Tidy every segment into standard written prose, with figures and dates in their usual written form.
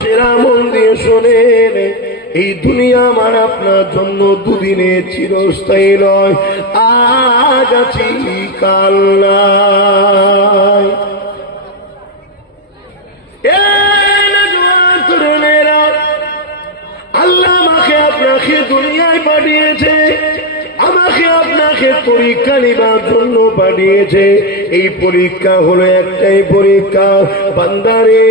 সেরা মন দিয়ে শোনেন, এই দুনিয়া আমার আপনার জন্য দুদিনে চিরস্থায়ী নয়, আজ আছি কাল নাই। আল্লাহ আমাকে আপনাকে দুনিয়ায় পাঠিয়েছে, আমাকে আপনাকে পরীক্ষা নেবার জন্য পাঠিয়েছে। এই পরীক্ষা হলো একটাই পরীক্ষা, বান্দারে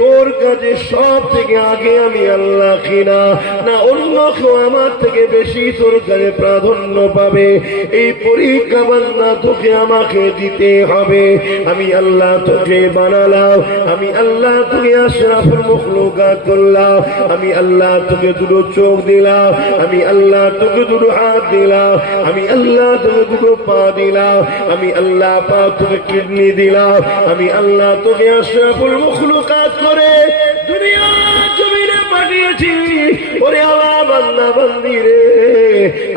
তোর কাছে সব থেকে আগে আমি আল্লাহ কিনা না অন্য কেউ আমার থেকে বেশি তোর কাছে প্রাধান্য পাবে, এই পরীক্ষা বান্দা তোকে আমাকে দিতে হবে। আমি আল্লাহ তোকে বানালাম, আমি আল্লাহ তোকে আশরাফুল মাখলুকাত করলাম, আমি আল্লাহ তোকে দুটো চোখ দিলাম, আমি আল্লাহ তোকে দুটো হাত দিলাম, আমি আল্লাহ তোকে দুটো পা দিলাম, আমি আল্লাহ পা তোকে কিডনি দিলাম, আমি আল্লাহ তোকে আশরাফুল মাখলুকাত করে দুনিয়া জমিনে পাঠিয়েছি। ওরে আমার বান্দা বান্দি রে,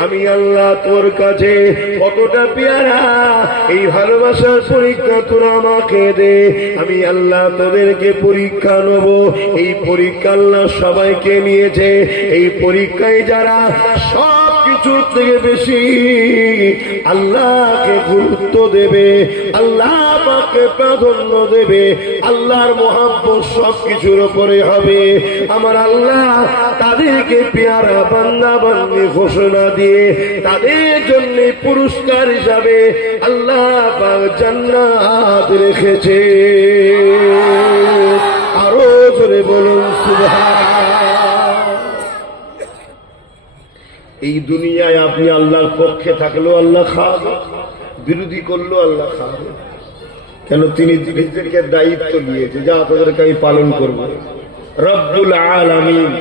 আমি আল্লাহ তোর কাছে কতটা পেয়ারা, এই ভালোবাসার পরীক্ষা তোরা আমাকে দে। আমি আল্লাহ তোদেরকে পরীক্ষা নেব, এই পরীক্ষা আল্লাহ সবাইকে নিয়েছে। এই পরীক্ষায় যারা সব কিছুর থেকে বেশি আল্লাহকে গুরুত্ব দেবে, আল্লাহ পাককে প্রাধান্য দেবে, আল্লাহর মহব্বত সব কিছুর উপরে হবে, আমার আল্লাহ তাদেরকে পেয়ারা বান্দা বান্দি ঘোষণা দিয়ে তাদের জন্য পুরস্কার হিসাবে আল্লাহ পাক জান্নাত রেখেছে। আরো জোরে বলুন সুবহান। এই দুনিয়ায় আপনি আল্লাহর পক্ষে থাকলেও আল্লাহ খাওয়াবে, বিরোধী করলেও আল্লাহ খাওয়াবে। কেন? তিনি নিজেদেরকে দায়িত্ব দিয়েছে, যা তাদেরকে আমি পালন করব। রব্বুল আলামিন।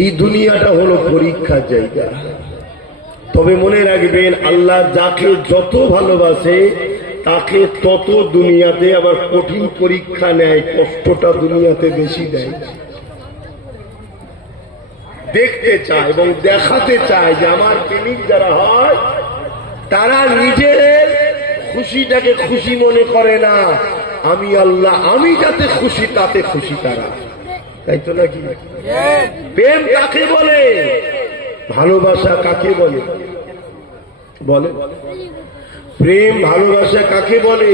এই দুনিয়াটা হলো পরীক্ষার জায়গা। তবে মনে রাখবেন, আল্লাহ যাকে যত ভালোবাসে তাকে তত দুনিয়াতে আবার কঠিন পরীক্ষা নেয়, কষ্টটা দুনিয়াতে বেশি দেয়। দেখতে চায় এবং দেখাতে চায় যে আমার প্রেমিক যারা হয় তারা নিজের খুশিটাকে খুশি মনে করে না, আমি আল্লাহ আমি যাতে খুশি তাতে খুশি তারা। তাই তো নাকি? প্রেম কাকে বলে? ভালোবাসা কাকে বলে? বলে প্রেম ভালোবাসা কাকে বলে?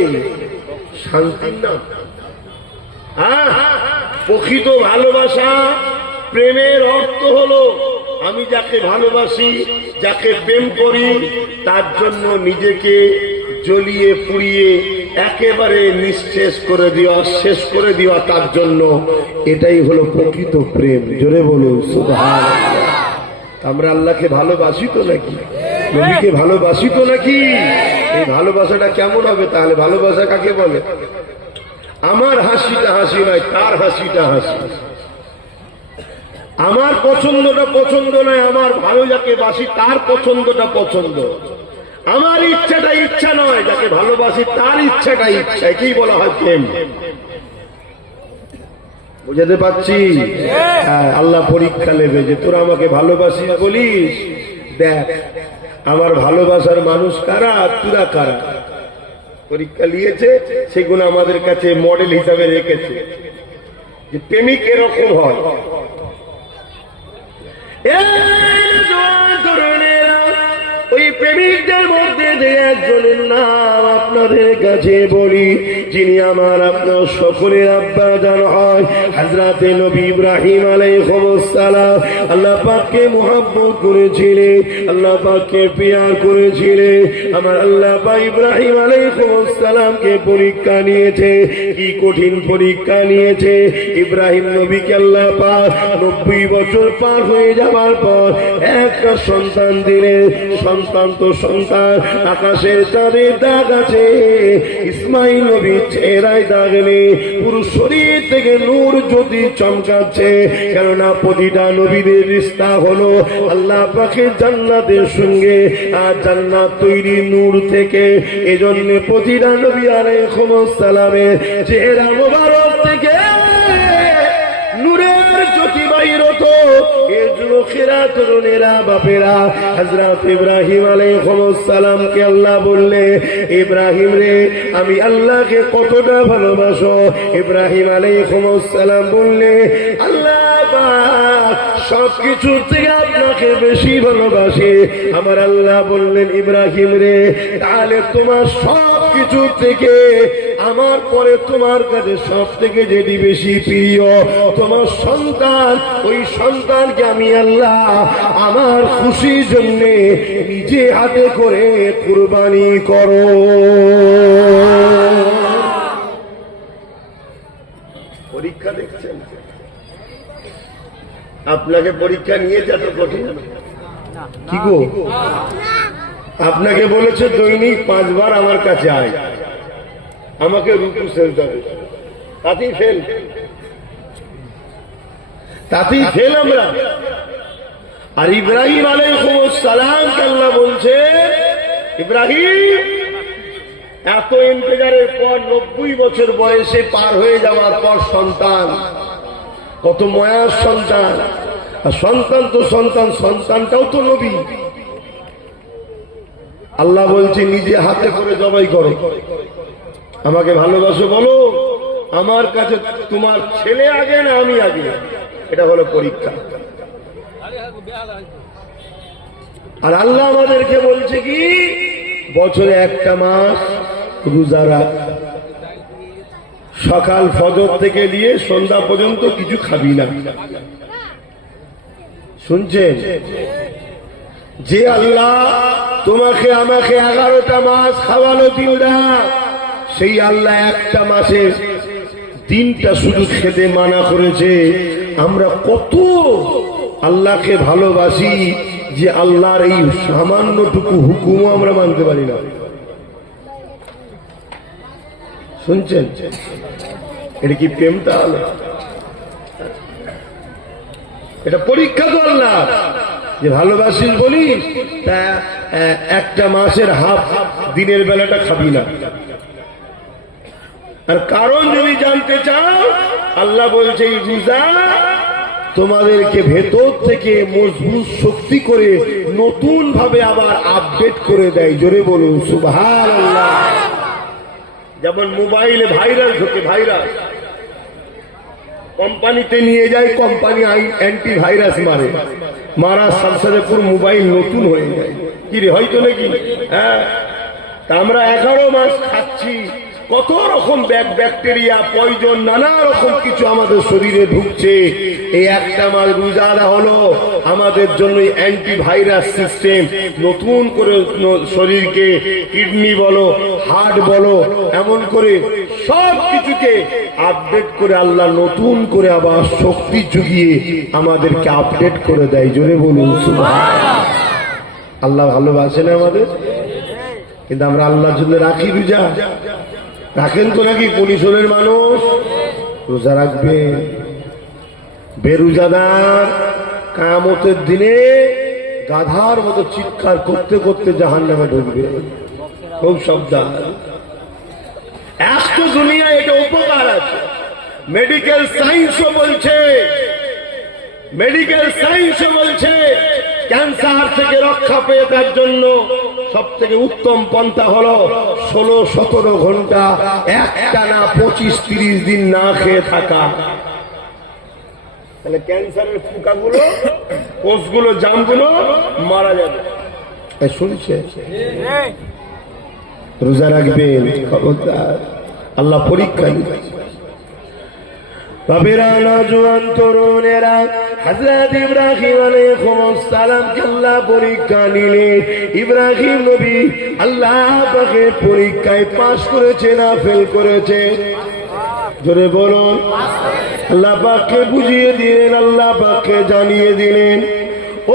শান্তির নাম। প্রকৃত ভালোবাসা প্রেমের অর্থ হলো আমি যাকে ভালোবাসি, যাকে প্রেম করি, তার জন্য নিজেকে জ্বলিয়ে পুড়িয়ে একেবারে নিঃশেষ করে দেওয়া, শেষ করে দেওয়া তার জন্য, এটাই হলো প্রকৃত প্রেম। জোরে বলুন সুবহানাল্লাহ। আমরা আল্লাহকে ভালোবাসি তো নাকি? নবীকে ভালোবাসি তো নাকি? এই ভালোবাসাটা কেমন হবে তাহলে? ভালোবাসা কাকে বলে? আমার হাসিটা হাসি নয়, তার হাসিটা হাসি। আমার পছন্দটা পছন্দ নয়, আমার ভালো যাকে বাসি তার পছন্দটা পছন্দ। আমার ইচ্ছাটা ইচ্ছা নয়, যাকে ভালোবাসি তার ইচ্ছাটা ইচ্ছা। কি বলা হয় প্রেম। বুঝাতে পারছি? হ্যাঁ, আল্লাহ পরীক্ষা নেবে যে তোরা আমাকে ভালোবাসিস বলিস, দেখ আমার ভালোবাসার মানুষ কারা, তোরা কারা। পরীক্ষা নিয়েছে, সেগুলো আমাদের কাছে মডেল হিসাবে রেখেছে যে প্রেমিক এরকম হয়। ওই প্রেমিকদের মধ্যে যে একজনের নাম আপনাদের কাছে বলি, যিনি আমার আপনার সকলের আব্বা জান হয়, হযরতে নবী ইব্রাহিম আলাইহিস সালাম। আল্লাহ পাককে মুহাব্বত করেছিলেন, আল্লাহ পাককে প্যার করেছিলেন। আমার আল্লাহ পাক ইব্রাহিম আলাইহিস সালামকে পরীক্ষা নিয়েছে। কি কঠিন পরীক্ষা নিয়েছে! ইব্রাহিম নবীকে আল্লাহ পাক 90 বছর পার হয়ে যাবার পর একটা সন্তান দিলেন। সন্তান তো সন্তান, আকাশের চাঁদের দাগ আছে, ইসমাইল নবীর চেহারায় দাগ নেই, পুরো শরীর থেকে নূর জ্যোতি চমকাচ্ছে। কেননা প্রতিটা নবীদের রিশতা হলো আল্লাহ পাকের জান্নাতের সঙ্গে, আর জান্নাত তৈরি নূর থেকে। এজন্য প্রতিটা নবী আলাইহিস সালামের চেহারা মোবারক থেকে নূরের দুনিয়ার জ্যোতি বাহির হতো। এ যুবকেরা, তরুণেরা, বাপেরা হযরত ইব্রাহিম আলাইহিস সালামকে আল্লাহ বললে, ইব্রাহিম রে, আমি আল্লাহকে কতটা ভালোবাসো? ইব্রাহিম আলাইহিস সালাম বললে, আল্লাহ সবকিছু থেকে আপনাকে বেশি ভালোবাসি। আমার আল্লাহ বললেন, ইব্রাহিম রে, তাহলে তোমার সবকিছু থেকে আমার পরে তোমার কাছে সব থেকে যেটি বেশি প্রিয়, তোমার সন্তান। ওই সন্তানকে আমি আল্লাহ আমার খুশির জন্য নিজে হাতে করে কুরবানি করো। পরীক্ষা দেখছেন? আপনাকে পরীক্ষা নিয়েছে এত কঠিন কি গো? আপনাকে বলেছে দৈনিক 5 বার আমার কাছে আয়, আমাকে রুকু সেজদা দে, তাতেই ফেল, তাতেই ফেল আমরা। আর ইব্রাহিম আলাইহিস সালাম আল্লাহ বলছে, ইব্রাহিম এত ইন্তজারের পর 90 বছর বয়সে পার হয়ে যাওয়ার পর সন্তান, কত মায়ার সন্তান। আর সন্তান তো সন্তান, সন্তানটাও তো নবী। আল্লাহ বলছে নিজে হাতে করে জবাই করো, আমাকে ভালোবাসো বলো, আমার কাছে তোমার ছেলে আগে না আমি আগে? এটা হলো পরীক্ষা। আর আল্লাহ আমাদেরকে বলছে কি, বছরে একটা মাস রোজা রাখ, সকাল ফজর থেকে নিয়ে সন্ধ্যা পর্যন্ত কিছু খাবি না। শুনছেন? যে আল্লাহ তোমাকে আমাকে 11টা মাস খাওয়ালো দিনটা, সেই আল্লাহ একটা মাসে দিনটা শুধু খেতে মানা করেছে। আমরা কত আল্লাহকে ভালোবাসি যে আল্লাহর এই সামান্যটুকু হুকুমও আমরা মানতে পারি না। শুনছেন? এটা কি প্রেমটা হলো? এটা পরীক্ষা তো আল্লাহ, যে ভালোবাসিস বলিস তা একটা মাসের হাফ দিনের বেলাটা খাবি না। আর কারণ যদি জানতে চাও, আল্লাহ বলছে এই রোজা তোমাদেরকে ভেতর থেকে মজবুত শক্তি করে নতুন ভাবে আবার আপডেট করে দেয়। জোরে বলুন সুবহানাল্লাহ। যেমন মোবাইলে ভাইরাস ঢোকে, ভাইরাস কোম্পানিতে নিয়ে যায়, কোম্পানি অ্যান্টি ভাইরাস মারে, মারার সাথে সাথে পুরো মোবাইল নতুন হয়ে যায়। কি রে, হয়তো নাকি? হ্যাঁ, আমরা 11 মাস খাচ্ছি, কত রকম ব্যাকটেরিয়া, পয়জন, নানা রকম কিছু আমাদের শরীরে ঢুকছে। এই একটা মাস রোজা হলো আমাদের জন্য অ্যান্টি ভাইরাস সিস্টেম, নতুন করে শরীরকে, কিডনি বলো, হার্ট বলো, এমন করে সব কিছুকে আপডেট করে আল্লাহ নতুন করে আবার শক্তি জুগিয়ে আমাদেরকে আপডেট করে দেয়। জোরে বলুন সুবহানাল্লাহ। আল্লাহ ভালোবাসেন আমাদের, কিন্তু আমরা আল্লাহর জন্য রাখি রোজা? রাখেন তো নাকি? পরিসরের মানুষ রোজা রাখবে। বেরোজাদার কিয়ামতের দিনে গাধার মতো চিৎকার করতে করতে জাহান্নামে ঢুকবে। খুব সাবধান। এত দুনিয়া এটা উপকার আছে। মেডিকেল সায়েন্সও বলছে, মেডিকেল সায়েন্সও বলছে ক্যান্সার থেকে রক্ষা পেয়ে তার জন্য সব থেকে উত্তম পন্থা হলো 16-17 ঘন্টা একটানা 25-30 দিন না খেয়ে থাকা। তাহলে ক্যান্সারের ফুকাগুলো, কোষগুলো, জামগুলো মারা যাবে। শুনছে? রোজা রাখবেন, খবরদার, আল্লাহ পরীক্ষা নিবে। বাবেরা, নওজোয়ান, তরুণেরা, হযরত ইব্রাহিম আলাইহিস সালামকে আল্লাহ পরীক্ষা নিলেন। ইব্রাহিম নবী আল্লাহ পাকে পরীক্ষায় পাস করেছে না ফেল করেছে? জোরে বলুন। আল্লাহ পাককে বুঝিয়ে দিলেন, আল্লাহ পাককে জানিয়ে দিলেন,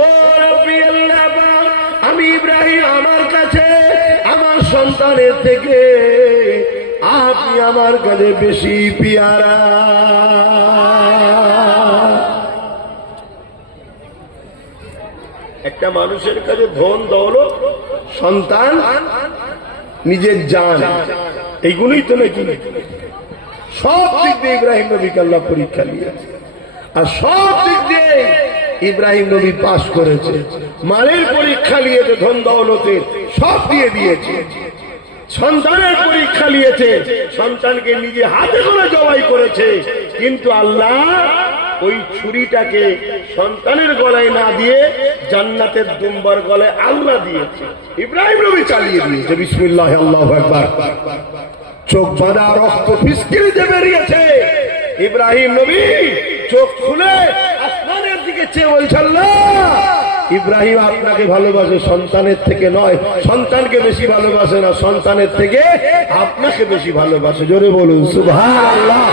ও রব্বি আল্লাহ পাক, আমি ইব্রাহিম, আমার কাছে আমার সন্তানের থেকে আপনি আমার কাছে বেশি পিয়ারা। একটা মানুষের কাছে ধন দৌলত, সন্তান, নিজের জান, এইগুলোই তো নাকি সব দিক দিয়ে ইব্রাহিম নবীকে আল্লাহ পরীক্ষা নিয়েছে। আর সব দিক দিয়ে ইব্রাহিম নবী পাস করেছে। মালের পরীক্ষা নিয়েছে, ধন দৌলতের সব দিয়ে দিয়েছে। সন্তানের পরীক্ষা নিয়েছে, সন্তানকে নিজে হাতে করে জবাই করেছে। কিন্তু আল্লাহ ওই ছুরিটাকে সন্তানের গলায় না দিয়ে জান্নাতের দুম্বার গলায় আল্লাহ দিয়েছে। ইব্রাহিম নবী চালিয়ে দিয়েছে। বিসমিল্লাহ আল্লাহু আকবার। চোখ বাঁধা, রক্ত ফিসকিরিতে বেরিয়েছে। ইব্রাহিম নবী চোখ খুলে আসমানের দিকে চেয়ে বলছে, আল্লাহ, ইব্রাহিম আপনাকে ভালোবাসে, সন্তানের থেকে নয়। সন্তানকে বেশি ভালোবাসে না, সন্তানের থেকে আপনাকে বেশি ভালোবাসে। জোরে বলুন সুবহানাল্লাহ।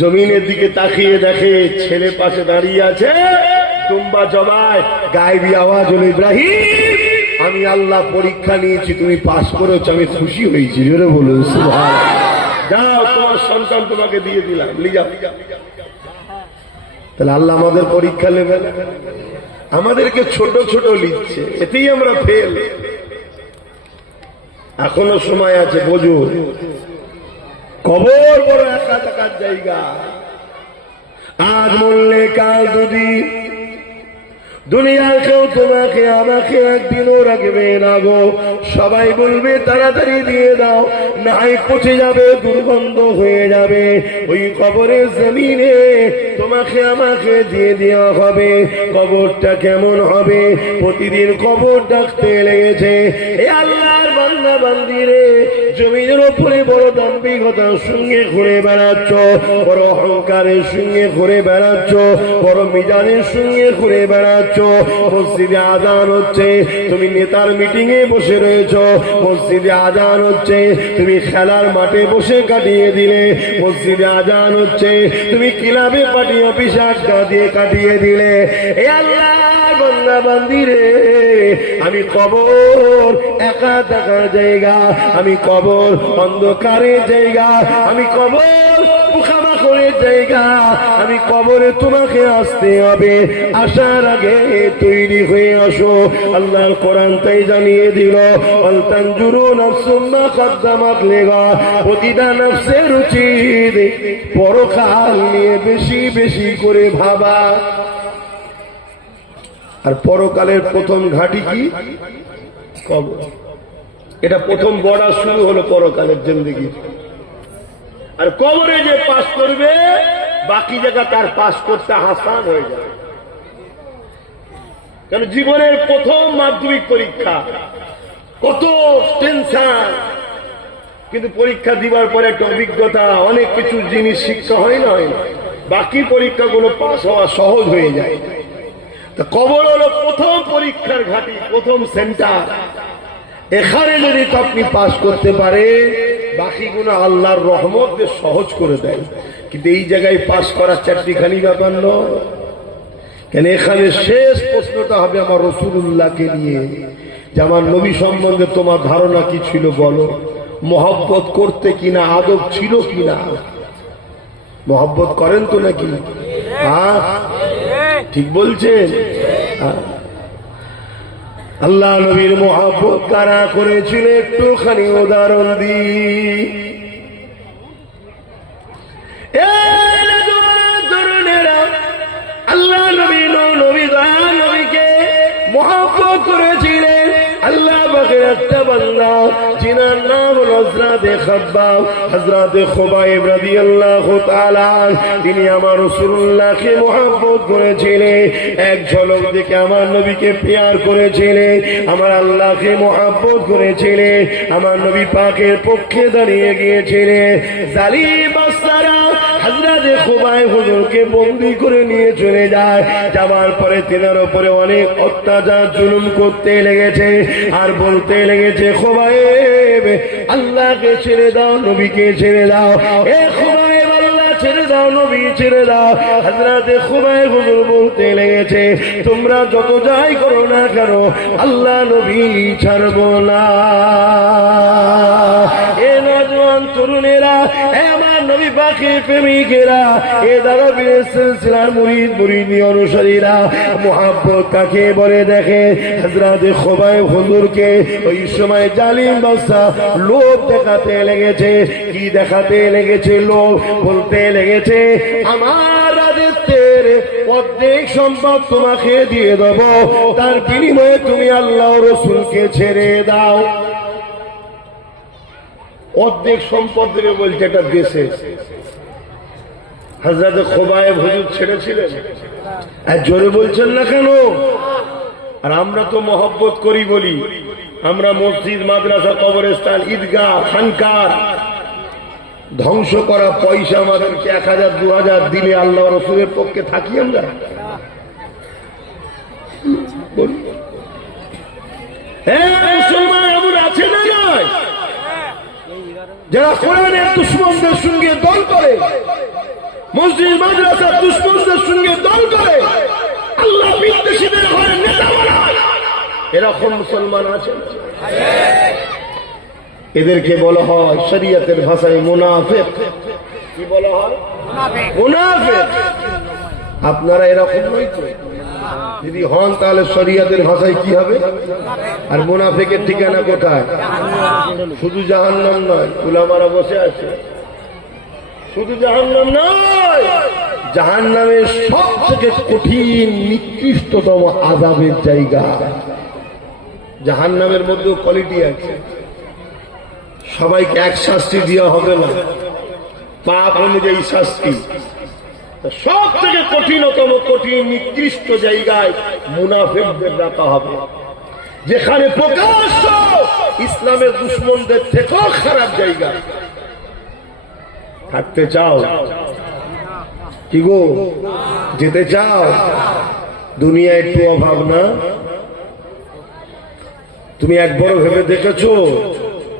জমিনের দিকে তাকিয়ে দেখে ছেলে পাশে দাঁড়িয়ে আছে, দুম্বা জবায়। গায়েবী আওয়াজ হলো, ইব্রাহিম, আমি আল্লাহ পরীক্ষা নিয়েছি, তুমি পাস করেছো, আমি খুশি হয়েছি। জোরে বলুন সুবহানাল্লাহ। যাও, তোমার সন্তান তোমাকে দিয়ে দিলাম, নিয়ে যাও। তাহলে আল্লাহ আমাদের পরীক্ষা নেবেন, আমাদেরকে ছোট ছোট লিখছে, এতেই আমরা ফেল। এখনো সময় আছে, বুঝুন। কবর বড় একা থাকার জায়গা। আজ মরলে কাল দুদিন, দুনিয়ার কেউ তোমাকে আমাকে একদিনও রাখবে না গো। সবাই বলবে তাড়াতাড়ি দিয়ে দাও, নাই পচে যাবে, দুর্গন্ধ হয়ে যাবে। ওই কবরের জমিনে তোমাকে আমাকে দিয়ে দেওয়া হবে। কবরটা কেমন হবে? প্রতিদিন কবর ডাকতে লেগেছে। এ আল্লাহর বান্দা বান্দিরে, জমিনের ওপরে বড় দাম্ভিকতার সঙ্গে ঘুরে বেড়াচ্ছ, বড় অহংকারের সঙ্গে ঘুরে বেড়াচ্ছ, বড় মিজানের সঙ্গে ঘুরে বেড়াচ্ছ। মসজিদে আজান হচ্ছে, তুমি নেতার মিটিং এ বসে রয়েছ। মসজিদে আজান হচ্ছে, তুমি খেলার মাঠে বসে কাটিয়ে দিলে। মসজিদে আজান হচ্ছে, তুমি ক্লাবে পার্টি অফিসে আড্ডা দিয়ে কাটিয়ে দিলে। এ আল্লাহ বান্দা বান্দিরে, আমি কবর একা থাকার জায়গা, আমি কবর অন্ধকারের জায়গা, আমি কবর পোকামাকড়ের জায়গা। আমি কবরে তোমাকে আসতে হবে, আসার আগে তৈরি হয়ে আসো। আল্লাহর কোরআন তাই জানিয়ে দিল, আলতানজুরু নাফসুম মা কদ্দামাত লিগা। প্রতিটা নফসের উচিত পরকাল নিয়ে বেশি বেশি করে ভাবা। আর পরকালের প্রথম ঘাঁটি কি? কবর। এটা প্রথম বড়া শুরু হলো পরকালের জিন্দেগি। আর কবরে যে পাস করবে, বাকি জায়গা তার পাস করতে আসান হয়ে যাবে। কারণ জীবনের প্রথম মাধ্যমিক পরীক্ষা, কত টেনশন। কিন্তু পরীক্ষা দিবার পরে একটা অভিজ্ঞতা, অনেক কিছু জিনিস শিক্ষা হয় না, হয় না। বাকি পরীক্ষাগুলো পাস হওয়া সহজ হয়ে যায়। কবর হলো প্রথম পরীক্ষার ঘাঁটি, প্রথম সেন্টার। এখানে যদি আপনি পাস করতে পারে, বাকিগুলো আল্লাহর রহমত দিয়ে সহজ করে দেয়। কিন্তু এই জায়গায় পাস করার চারটিখানি ব্যাপার নয়। কেন এখানে শেষ প্রশ্নটা হবে আমার রাসূলুল্লাহকে নিয়ে, যে আমার নবী সম্বন্ধে তোমার ধারণা কি ছিল বলো। মহব্বত করতে কিনা, আদব ছিল কিনা। মহব্বত করেন তো নাকি? হ্যাঁ, ঠিক বলছেন। আল্লাহ নবীর মহব্বত কারা করেছিল, একটুখানি উদাহরণ দিই। আল্লাহ নবী নবীকে মহব্বত করেছিলেন। আল্লাহ পাকের একটা বান্দা, যিনার নাম হলো হযরতে খাব্বাব, হযরতে খুবাইব রাদিয়াল্লাহু তাআলা। তিনি আমার রাসূলুল্লাহকে মহব্বত করেছিলেন। এক ঝলক দেখে আমার নবীকে প্যার করেছিলেন, আমার আল্লাহকে মহব্বত করেছিলেন। আমার নবী পাকের পক্ষে দাঁড়িয়ে গিয়েছিলেন। জালিম বাদশারা হযরতে খুবাইব হুজুরকে বন্দী করে নিয়ে চলে যায়। যাবার পরে তেনার উপরে অনেক অত্যাচার জুলুম করতে লেগেছে, আর বলতে লেগেছে, খুবাইব, আল্লাহকে ছেড়ে দাও, নবীকে ছেড়ে দাও। এ খুবাইব, আল্লাহ ছেড়ে দাও, নবী ছেড়ে দাও। হযরতে খুবাইব হুজুর বলতে লেগেছে, তোমরা যত যাই করো না কেন, আল্লাহ নবী ছাড়বো না। এ নওজোয়ান জওয়ান তরুণেরা, আমার নবী পাকের প্রেমিকেরা, এ দারাবীর সিলসিলার মুরিদ মুরিদি অনুসারীরা, মুহাব্বত কাকে বলে দেখে। হযরত খুবাইব হুজুরকে ওই সময় জালিম বাদশা লোভ দেখাতে লেগেছে। কি দেখাতে লেগেছে? লোভ বলতে লেগেছে, আমার রাজত্বের অর্ধেক সম্পদ তোমাকে দিয়ে দেব, তার বিনিময়ে তুমি আল্লাহ রাসূলকে ছেড়ে দাও। অর্ধেক সম্পদ দেবে বলছে এটা দেশে। হযরত খুবাইব হুজুর ছেড়েছিলেন? আর জোরে বলছেন না কেন? আর আমরা তো মহব্বত করি বলি, আমরা মসজিদ, মাদ্রাসা, কবরস্থান, ঈদগাহ, খানকার ধ্বংস করা পয়সা আমাদেরকে 1000 2000 দিলে আল্লাহ রাসূলের পক্ষে থাকি আমরা? মুসলমান এমন আছে না নয় যারা কোরআনের দুশমনদের সঙ্গে দল করে, মসজিদ মাদ্রাসার দুশমনদের সঙ্গে দল করে, আল্লাহ বিদ্বেষীদের ঘরে নেতা বানায়? এরকম মুসলমান আছে? এদেরকে বলা হয় শরীয়তের ভাষায় মুনাফিক। কি বলা হয়? মুনাফিক। আপনারা এরকম নয় তো? যদি হন তাহলে শরীয়তের ভাষায় কি হবে? আর মুনাফিকের ঠিকানা কোথায়? শুধু জাহান্নাম নয়, উলামারা বসে আছে, শুধু জাহান্নাম নয়, জাহান্নামের সবথেকে কঠিন নিকৃষ্টতম আযাবের জায়গা। জাহান্নামের মধ্যে কোয়ালিটি আছে, সবাইকে এক শাস্তি দেওয়া হবে না, পাপ অনুযায়ী শাস্তি। সব থেকে কঠিনতম কঠিন নিকৃষ্ট জায়গায় মুনাফিকদের রাখা হবে, যেখানে প্রকাশ্য ইসলামের দুশমনদের থেকেও খারাপ জায়গা। থাকতে চাও? কি গো, যেতে চাও? দুনিয়া একটু অভাব না? তুমি একবার ভেবে দেখেছো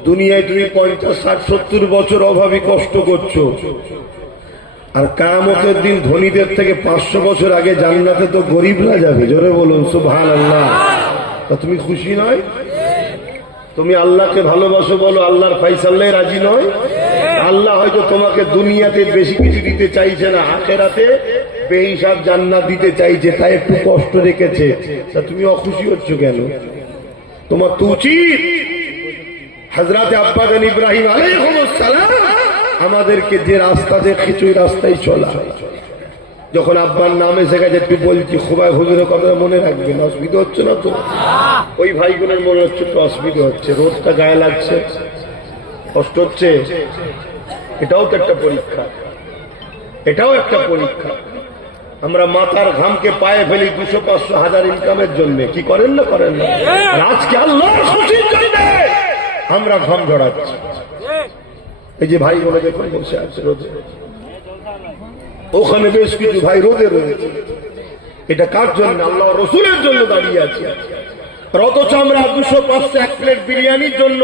দুনিয়ায় তুমি 50 60 70 বছর অভাবী কষ্ট করছো, আর কিয়ামতের দিন ধনীদের থেকে 500 বছর আগে জান্নাতে তো গরিবরা যাবে? জোরে বলুন সুবহানাল্লাহ। তা তুমি খুশি নয়? তুমি আল্লাহকে ভালোবাসো বলো, আল্লাহর ফায়সালায় রাজি নয়? আল্লাহ হয়তো তোমাকে দুনিয়াতে বেশি কিছু দিতে চাইছে না, আখিরাতে বেহিসাব জান্নাত দিতে চাইছে, তাই একটু কষ্ট রেখেছে। তা তুমি অখুশি হচ্ছ কেন? তোমার তো উচিত হযরত আব্বা জান ইব্রাহিম আলাইহিস সালাম আমাদেরকে যে রাস্তা দেখিয়েছে ওই রাস্তায় চলা। যখন আব্বার নাম এসে গেছে, একটু বলছি খুবাইব হুজুরের কথা মনে রাখবেন, অসুবিধা হচ্ছে না তো? ওই ভাইগুলোর মনে হচ্ছে একটু অসুবিধা হচ্ছে, রোদটা গায়ে লাগছে, কষ্ট হচ্ছে। এটাও তো একটা পরীক্ষা, এটাও একটা পরীক্ষা। আমরা মাথার ঘামকে পায়ে ফেলি 200 500 1000 ইনকামের জন্য, কি করেন না? করেন না? আর আজকে আল্লাহর খুশির জন্য আমরা ঘাম ঝরাচ্ছি। এই যে ভাই বলে দেখুন বসে আছে রোদে, ওখানে বেশ কিছু ভাই রোদে রয়েছে। এটা কার জন্য? আল্লাহ রাসূলের জন্য দাঁড়িয়ে আছে। অথচ আমরা 200 500 1 প্লেট বিরিয়ানির জন্য,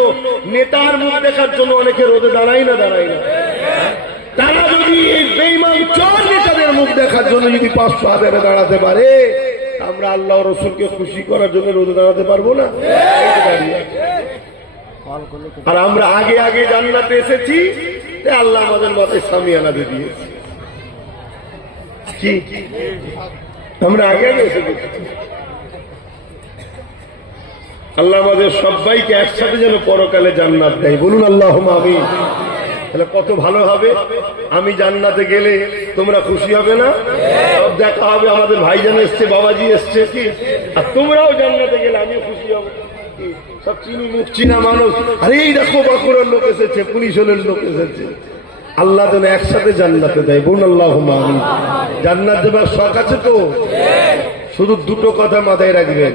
নেতার মুখ দেখার জন্য অনেকে রোদে দাঁড়াই না? দাঁড়াই না? তারা যদি এই বেঈমান চোর নেতাদের মুখ দেখার জন্য যদি 500 1000 দাঁড়াতে পারে, আমরা আল্লাহ রাসূলকে খুশি করার জন্য রোদে দাঁড়াতে পারবো না? আর আমরা আগে আগে জান্নাতে এসেছি, আল্লাহ আমাদের মাথায় সামিয়ানা দিয়ে দিয়েছে। কি আমরা আগে আগে এসে গেছি? আল্লাহ আমাদের সবাইকে একসাথে যেন পরকালে জান্নাত দেয়, বলুন আল্লাহুম্মা আমিন। তাহলে কত ভালো হবে। আমি জান্নাতে গেলে তোমরা খুশি হবে না? সব দেখা হবে, আমাদের ভাইজান এসছে, বাবাজি এসছে, কি? আর তোমরাও জান্নাতে গেলে আমিও খুশি হব। সব চিনি মুখ চিনা মানুষ, আরে এই দেখো বাঁকুড়ার লোক এসেছে, পুলিশের লোক এসেছে। আল্লাহ যেন একসাথে জান্নাতে দেয়, বলুন আল্লাহুম্মা আমিন। জান্নাত দেবার শখ আছে তো? শুধু দুটো কথা মাথায় রাখবেন,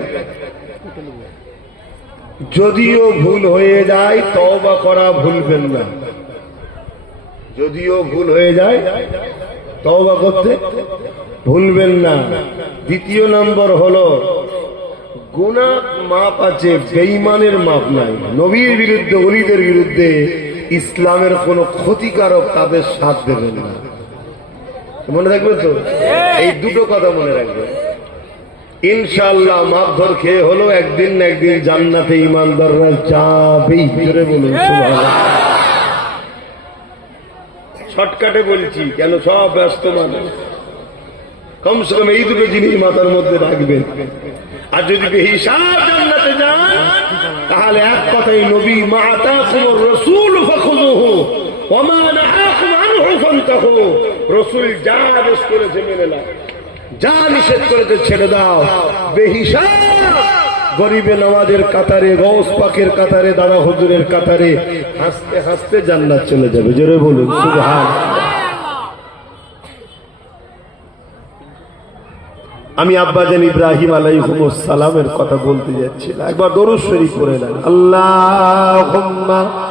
যদিও ভুল হয়ে যায় তওবা করা ভুলবেন না। যদিও ভুল হয়ে যায় তওবা করতে ভুলবেন না। দ্বিতীয় নম্বর হলো গুনাহ মাপ আছে, বেঈমানের মাপ নাই। নবীর বিরুদ্ধে, ওলিদের বিরুদ্ধে ইসলামের কোন ক্ষতিকারক তাদের সাথ দেবেন না। মনে রাখবেন তো? এই দুটো কথা মনে রাখবেন। ইনশাআল্লাহ মাপধর খেয়ে হলো একদিন না একদিন জান্নাতে ইমানদাররা যাবেই। জোরে বলুন সুবহানাল্লাহ। শর্টকাটে বলছি, কেন সব ব্যস্ত মানুষ, কমসে কম এই দুটো জিনিস মাথার মধ্যে রাখবেন। আর যদি বেহিসাব জান্নাতে যান তাহলে এক কথাই নবী, মা আতাকুমুর রাসূল ফাখুযুহু ওয়া মা নাহাকুম আনহু ফান্তাহু। রাসূল যা আদেশ করেছে মেনে নাও, যা নিষেধ করেছে ছেড়ে দাও। বেহিসাব গরিবে নওয়াজের কাতারে, গৌস পাকের কাতারে, দাদা হুজুরের কাতারে হাসতে হাসতে জান্নাত চলে যাবে। জোরে বলুন সুবহানাল্লাহ। আমি আব্বাজান ইব্রাহিম আলাইহিস সালামের কথা বলতে যাচ্ছি, একবার দরুদ শরীফ পড়ে নেন। আল্লাহুম্মা